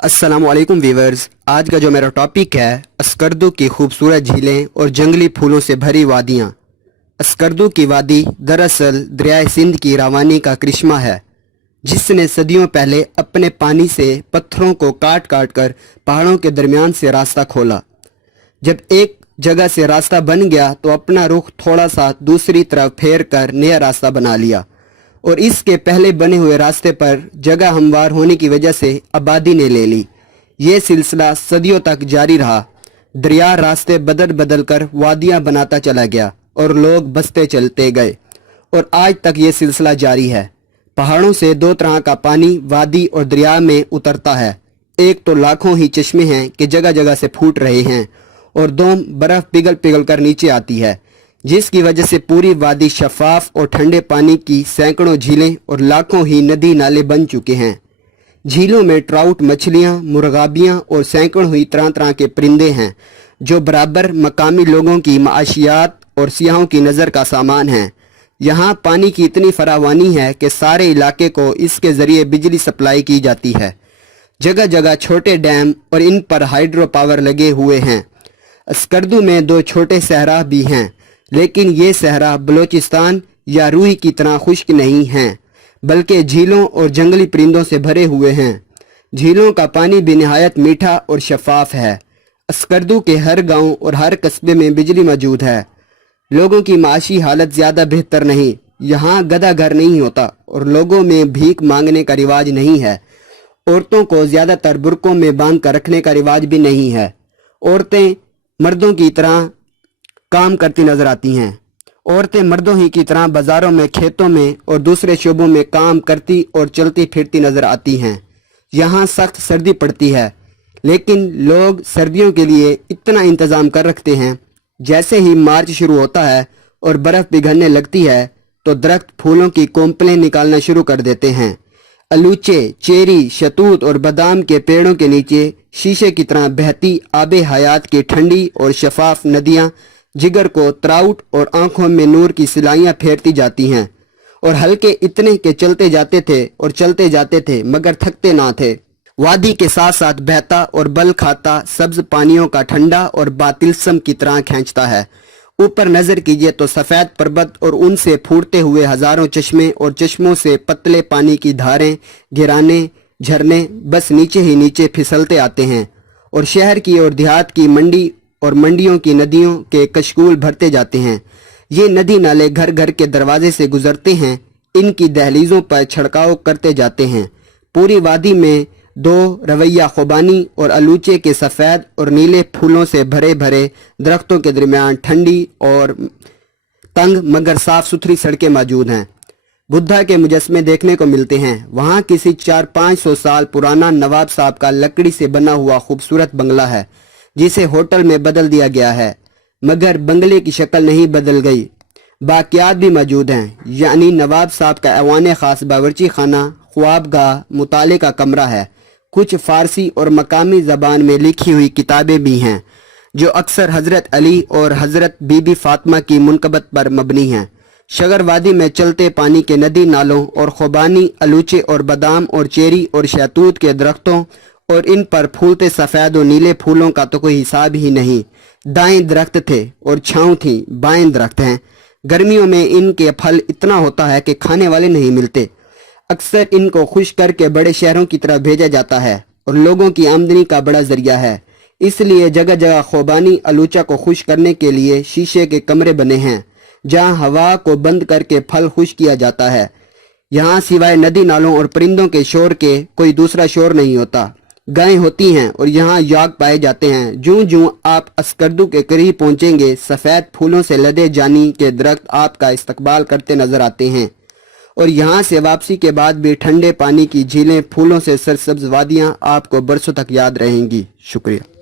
अस्सलामुअलैकुम वीवर्स। आज का जो मेरा टॉपिक है अस्करदू की खूबसूरत झीलें और जंगली फूलों से भरी वादियाँ। अस्करदू की वादी दरअसल दरियाए सिंध की रवानी का करिश्मा है, जिसने सदियों पहले अपने पानी से पत्थरों को काट काट कर पहाड़ों के दरमियान से रास्ता खोला। जब एक जगह से रास्ता बन गया तो अपना रुख थोड़ा सा दूसरी तरफ फेर कर नया रास्ता बना लिया, और इसके पहले बने हुए रास्ते पर जगह हमवार होने की वजह से आबादी ने ले ली। ये सिलसिला सदियों तक जारी रहा। दरिया रास्ते बदल बदल कर वादियाँ बनाता चला गया और लोग बसते चलते गए, और आज तक ये सिलसिला जारी है। पहाड़ों से दो तरह का पानी वादी और दरिया में उतरता है। एक तो लाखों ही चश्मे हैं कि जगह जगह से फूट रहे हैं, और दो बर्फ़ पिघल पिघल कर नीचे आती है, जिसकी वजह से पूरी वादी शफाफ और ठंडे पानी की सैकड़ों झीलें और लाखों ही नदी नाले बन चुके हैं। झीलों में ट्राउट मछलियाँ, मुर्गाबियाँ और सैकड़ों ही तरह तरह के परिंदे हैं, जो बराबर मकामी लोगों की माशियात और सियाहों की नज़र का सामान हैं। यहाँ पानी की इतनी फरावानी है कि सारे इलाके को इसके ज़रिए बिजली सप्लाई की जाती है। जगह जगह छोटे डैम और इन पर हाइड्रो पावर लगे हुए हैं। अस्करदू में दो छोटे सहरा भी हैं, लेकिन ये सहरा बलूचिस्तान या रूही की तरह खुश्क नहीं हैं, बल्कि झीलों और जंगली परिंदों से भरे हुए हैं। झीलों का पानी भी निहायत मीठा और शफाफ है। अस्करदू के हर गांव और हर कस्बे में बिजली मौजूद है। लोगों की माशी हालत ज़्यादा बेहतर नहीं। यहाँ गधा घर नहीं होता और लोगों में भीख मांगने का रिवाज नहीं है। औरतों को ज़्यादातर बुरकों में बांध कर रखने का रिवाज भी नहीं है। औरतें मर्दों की तरह काम करती नजर आती हैं। औरतें मर्दों ही की तरह बाजारों में, खेतों में और दूसरे शोबों में काम करती और चलती फिरती नजर आती हैं। यहाँ सख्त सर्दी पड़ती है, लेकिन लोग सर्दियों के लिए इतना इंतज़ाम कर रखते हैं। जैसे ही मार्च शुरू होता है और बर्फ़ पिघलने लगती है तो दरख्त फूलों की कोंपलें निकालना शुरू कर देते हैं। अलूचे, चेरी, शतूत और बादाम के पेड़ों के नीचे शीशे की तरह बहती आबे हयात की ठंडी और शफाफ नदियाँ जिगर को त्राउट और आंखों में नूर की सिलाइयाँ फेरती जाती हैं, और हल्के इतने के चलते जाते थे मगर थकते ना थे। वादी के साथ साथ बहता और बल खाता सब्ज पानियों का ठंडा और बातिलसम की तरह खींचता है। ऊपर नजर कीजिए तो सफ़ेद पर्वत और उनसे फूटते हुए हजारों चश्मे और चश्मों से पतले पानी की धारें, गिराने, झरने बस नीचे ही नीचे फिसलते आते हैं, और शहर की और देहात की मंडी और मंडियों की नदियों के कशकूल भरते जाते हैं। ये नदी नाले घर घर के दरवाजे से गुजरते हैं, इनकी दहलीजों पर छिड़काव करते जाते हैं। पूरी वादी में दो रवैया खुबानी और अलूचे के सफ़ेद और नीले फूलों से भरे भरे दरख्तों के दरमियान ठंडी और तंग मगर साफ़ सुथरी सड़कें मौजूद हैं। बुद्धा के मुजस्मे देखने को मिलते हैं। वहाँ किसी 400-500 साल पुराना नवाब साहब का लकड़ी से बना हुआ खूबसूरत बंगला है, जिसे होटल में बदल दिया गया है, मगर बंगले की शक्ल नहीं बदल गई। बाकियात भी मौजूद हैं, यानी नवाब साहब का ऐवान ख़ास, बावर्ची खाना, ख्वाबगाह, मुताले का कमरा है। कुछ फ़ारसी और मकामी ज़बान में लिखी हुई किताबें भी हैं, जो अक्सर हज़रत अली और हज़रत बीबी फ़ातिमा की मुनक़बत पर मबनी हैं। शगर वादी में चलते पानी के नदी नालों और खुबानी, अलूचे और बादाम और चेरी और शहतूत के दरख्तों और इन पर फूलते सफ़ेद और नीले फूलों का तो कोई हिसाब ही नहीं। दाएं दरख्त थे और छाँव थी, बाएं दरख्त हैं। गर्मियों में इनके फल इतना होता है कि खाने वाले नहीं मिलते। अक्सर इनको खुश करके बड़े शहरों की तरफ भेजा जाता है और लोगों की आमदनी का बड़ा जरिया है। इसलिए जगह जगह खुबानी, अलूचा को खुश करने के लिए शीशे के कमरे बने हैं, जहाँ हवा को बंद करके फल खुश किया जाता है। यहाँ सिवाय नदी नालों और परिंदों के शोर के कोई दूसरा शोर नहीं होता। गायें होती हैं और यहाँ याक पाए जाते हैं। जूं जूं आप अस्करदू के करीब पहुँचेंगे, सफ़ेद फूलों से लदे जानी के दरख्त आपका इस्तकबाल करते नजर आते हैं, और यहाँ से वापसी के बाद भी ठंडे पानी की झीलें, फूलों से सरसब्ज वादियाँ आपको बरसों तक याद रहेंगी। शुक्रिया।